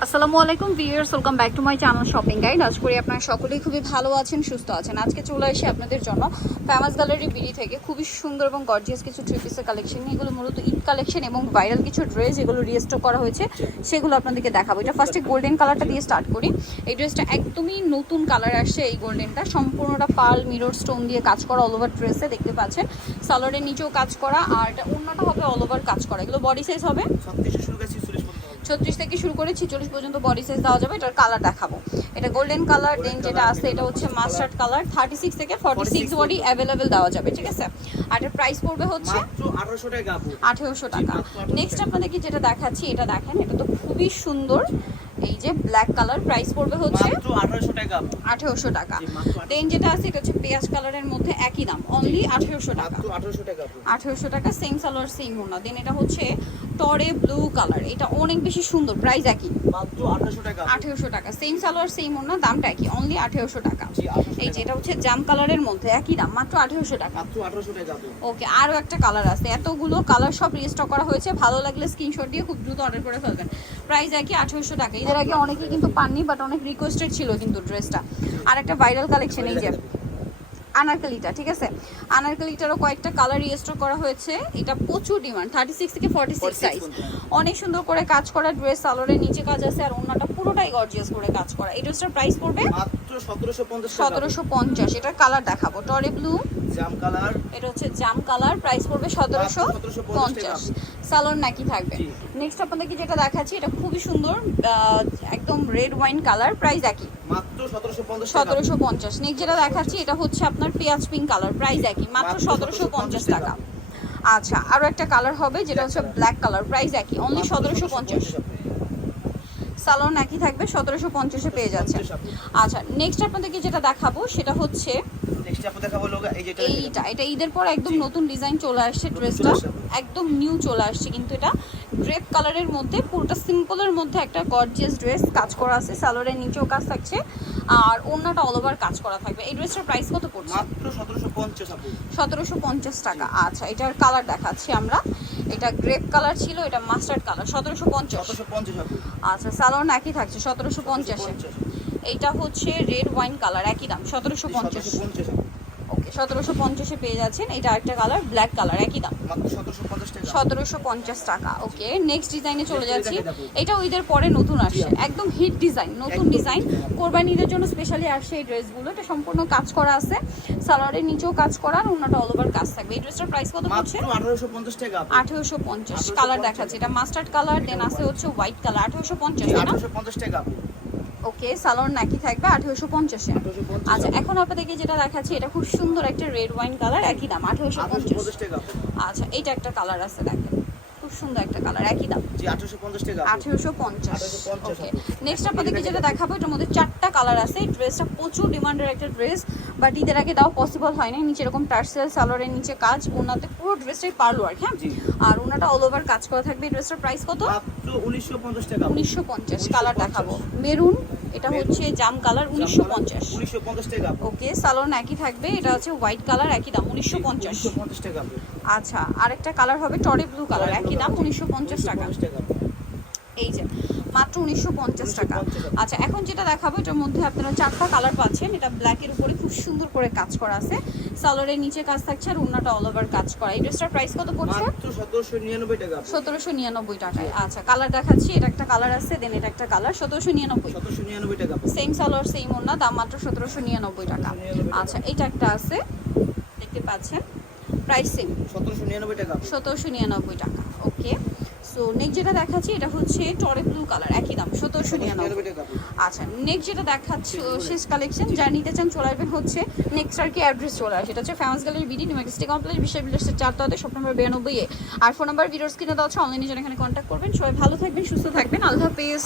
আসসালামু আলাইকুম viewers, welcome back to my channel shopping guide. আজ করি আপনারা সকলেই খুবই ভালো আছেন, সুস্থ আছেন। আজকে চলে আসি আপনাদের জন্য ফেমাস গ্যালারি বিডি থেকে খুবই সুন্দর এবং গর্জিয়াস কিছু থ্রি পিসের কালেকশন। এগুলো মূলত ঈদ কালেকশন এবং ভাইরাল কিছু ড্রেস এগুলো রিস্টক করা হয়েছে, সেগুলো আপনাদেরকে দেখাবো। এটা ফার্স্টে গোল্ডেন কালারটা দিয়ে স্টার্ট করি। এই ড্রেসটা একদমই নতুন কালার আসছে, এই গোল্ডেনটা সম্পূর্ণটা পার্ল মিরর স্টোন দিয়ে কাজ করা অল ওভার ড্রেসে দেখতে পাচ্ছেন। সালোয়ারের নিচেও কাজ করা, আর এটা অন্যটা হবে অল ওভার কাজ করা। এগুলো বডি সাইজ হবে 36 থেকে শুরু করে 46 পর্যন্ত বডি সাইজ দেওয়া যাবে। এটার কালার দেখাবো। এটা গোল্ডেন কালার, দেন যেটা আছে এটা হচ্ছে মাস্টার্ড কালার। 36 থেকে 46 বডি অ্যাভেলেবেল দেওয়া যাবে, ঠিক আছে। আর এটার প্রাইস পড়বে হচ্ছে মাত্র 1800 টাকা। 1800 টাকা। নেক্সট আপনাদেরকে যেটা দেখাচ্ছি এটা দেখেন, এটা তো খুবই সুন্দর। এই যে ব্ল্যাক কালার, প্রাইস পড়বে হচ্ছে মাত্র 1800 টাকা। 1800 টাকা। দেন যেটা আছে এটা হচ্ছে পেঁয়াজ কালারের মধ্যে একই দাম, অনলি 1800 টাকা। মাত্র 1800 টাকা। 1800 টাকা, সেম সালোয়ার সেম ওড়না। দেন এটা হচ্ছে টরে ব্লু কালার, এটা অনেক বেশি সুন্দর, প্রাইস একই মাত্র 1800 টাকা। 1800 টাকা, সেম সালোয়ার সেম ওড়না, দামটা একই, অনলি 1800 টাকা। জি, 1800 এই যে এটা হচ্ছে জাম কালারের মধ্যে একই দাম, মাত্র 1800 টাকা। মাত্র 1800 টাকা। ওকে, আরও একটা কালার আছে। এতগুলো কালার সব রিস্টক করা হয়েছে, ভালো লাগলে স্ক্রিনশট দিয়ে খুব দ্রুত অর্ডার করে ফেলবেন। প্রাইস একই 1800 টাকা। এর আগে অনেকেই কিন্তু পাননি, বাট অনেক রিকোয়েস্টেড ছিল কিন্তু ড্রেসটা। আর একটা ভাইরাল কালেকশন, এই যে আনারকলিটা, ঠিক আছে। আনারকলিটারও কয়েকটা কালার রিস্টক করা হয়েছে। এটা প্রচুর ডিমান্ড, 36 থেকে 46 সাইজ। অনেক সুন্দর করে কাজ করা ড্রেস, সালোয়ারের নিচে কাজ আছে, আর ওন্নাটা পুরোটাই গর্জিয়াস করে কাজ করা। এই ড্রেসটার প্রাইস পড়বে মাত্র 1750 টাকা। 1750। এটার কালার দেখাবো, টরে ব্লু, জাম কালার। এটা হচ্ছে জাম কালার, প্রাইস পড়বে 1750। সালোয়ার নাকি থাকবে। নেক্সট আপনাদেরকে যেটা দেখাচ্ছি এটা খুবই সুন্দর, একদম রেড ওয়াইন কালার, প্রাইস একই মাত্র 1750 টাকা। 1750। নেক্সট যেটা দেখাচ্ছি এটা হচ্ছে আপনার পেঁয়াজ পিঙ্ক কালার, প্রাইস একই, মাত্র 1750 টাকা। আচ্ছা, আরো একটা কালার হবে যেটা হচ্ছে ব্ল্যাক কালার, প্রাইস একই, অনলি 1750। সালোয়ার একই থাকবে, 1750-এ পেয়ে যাচ্ছে। আচ্ছা, নেক্সট আপনাদেরকে যেটা দেখাবো সেটা হচ্ছে নেক্সট আপনি দেখাবো লোগো, এই যেটা এটা ঈদের পর একদম নতুন ডিজাইন চলে আসছে। ড্রেসটা একদম নিউ চলে আসছে, কিন্তু এটা গ্রেপ কালারের মধ্যে, পুরোটা সিম্পলের মধ্যে একটা গর্জিয়াস ড্রেস, কাজ করা আছে, সালোয়ারের নিচেও কাজ থাকছে, আর ওড়নাটা অল ওভার কাজ করা থাকবে। এই ড্রেসটার প্রাইস কত পড়ছে? মাত্র 1750 আপু। 1750 টাকা। আচ্ছা, এটার কালার দেখাচ্ছি আমরা। এটা গ্রেপ কালার ছিল, এটা মাস্টার্ড কালার, 1750। 1750 আপু। আচ্ছা, সালোয়ার একই থাকছে 1750-এ। এইটা হচ্ছে রেড ওয়াইন কালার, একই দাম 1750। 1750 আপু। ওকে, 1750-এ পেয়ে যাচ্ছেন। এটা একটা কালার ব্ল্যাক কালার, একই দাম মাত্র 1750 টাকা। 1750 টাকা। ওকে, নেক্সট ডিজাইনে চলে যাচ্ছি। এটা ঈদের পরে নতুন আসছে, একদম হিট ডিজাইন, নতুন ডিজাইন, কোরবানি ঈদের জন্য স্পেশালি আসছে এই ড্রেসগুলো। এটা সম্পূর্ণ কাজ করা আছে, সালোয়ারের নিচেও কাজ করা, আর ওনাটা অল ওভার কাজ থাকবে। এই ড্রেসটার প্রাইস কত পড়ছে? মাত্র 1850 টাকা আপু। 1850। কালার দেখাচ্ছি, এটা মাস্টার্ড কালার, দেন আছে হচ্ছে হোয়াইট কালার, 1850 জি, না? 1850 টাকা আপু। ওকে, সালোয়ার নাকি থাকবে 1850-এ। 1850 আচ্ছা, এখন আপনাদেরকে যেটা দেখাচ্ছি এটা খুব সুন্দর একটা রেড ওয়াইন কালার, একই দাম 1850 টাকা আপু। আচ্ছা, এইটা একটা কালার আছে, দেখেন খুব সুন্দর একটা কালার, একই দাম জি, 1850 টাকা আপু। 1850। 1850 ওকে, নেক্সট আপনাদেরকে যেটা দেখাবো এটার মধ্যে 4টা কালার আছে। এই ড্রেসটা প্রচুর ডিমান্ডের একটা ড্রেস, বাট ঈদের আগে দাও পসিবল হয় না। নিচে এরকম টার্সেল, সালোয়ারের নিচে কাজ, ওনাতে পুরো ড্রেসটাই পার্ল ওয়ার্ক, হ্যাঁ, আর ওনাটা অল ওভার কাজ করা থাকবে। এই ড্রেসটার প্রাইস কত? মাত্র 1950 টাকা। 1950। কালার দেখাবো, মেরুন, এটা হচ্ছে জাম কালার, 1950। 1950 টাকা। ওকে, সালোয়ার একই থাকবে। এটা হচ্ছে হোয়াইট কালার, একই দাম 1950। 1950 টাকা। আচ্ছা, আরেকটা কালার হবে টরে ব্লু কালার, একই দাম 1950 টাকা। এই যে মাত্র 1950 টাকা। আচ্ছা, এখন যেটা দেখাবো এটার মধ্যে আপনারা 4টা কালার পাচ্ছেন। এটা ব্ল্যাকের উপরে খুব সুন্দর করে কাজ করা আছে, সালোয়ারের নিচে কাজ থাকছে, আর ওড়নাটা অল ওভার কাজ করা। এই ড্রেসটার প্রাইস কত পড়ছে? মাত্র 1799 টাকা। 1799 টাকায়। আচ্ছা, কালার দেখাচ্ছি, এটা একটা কালার আছে, দেন এটা একটা কালার, 1799। 1799 টাকা। সেম সালোয়ার সেম ওড়না, দাম মাত্র 1799 টাকা। আচ্ছা, এটা একটা আছে, দেখতে পাচ্ছেন, প্রাইস সেম 1799 টাকা। 1799 টাকা। ওকে, সো নেক্সট যেটা দেখাচ্ছি এটা হচ্ছে টরে ব্লু কালার, একই দাম 1799 টাকা। আচ্ছা, নেক্সট যেটা দেখাচ্ছি শেষ কালেকশন, যারা নিতে চান চলে আসবেন হচ্ছে নেক্সট আর কি অ্যাড্রেস চলে আসে। এটা হচ্ছে ফেমাস গ্যালারি বিডি, নিউ মেক্সিটি কমপ্লেক্স, বিশাল বিল্ডার্সের 4 তলাতে, শপ নম্বর 92 এ। আর ফোন নাম্বার ভিডিওর স্ক্রিনে দেওয়া আছে, অনলাইনে যারা এখানে কন্ট্যাক্ট করবেন। সবাই ভালো থাকবেন, সুস্থ থাকবেন, আল্লাহ হাফেজ।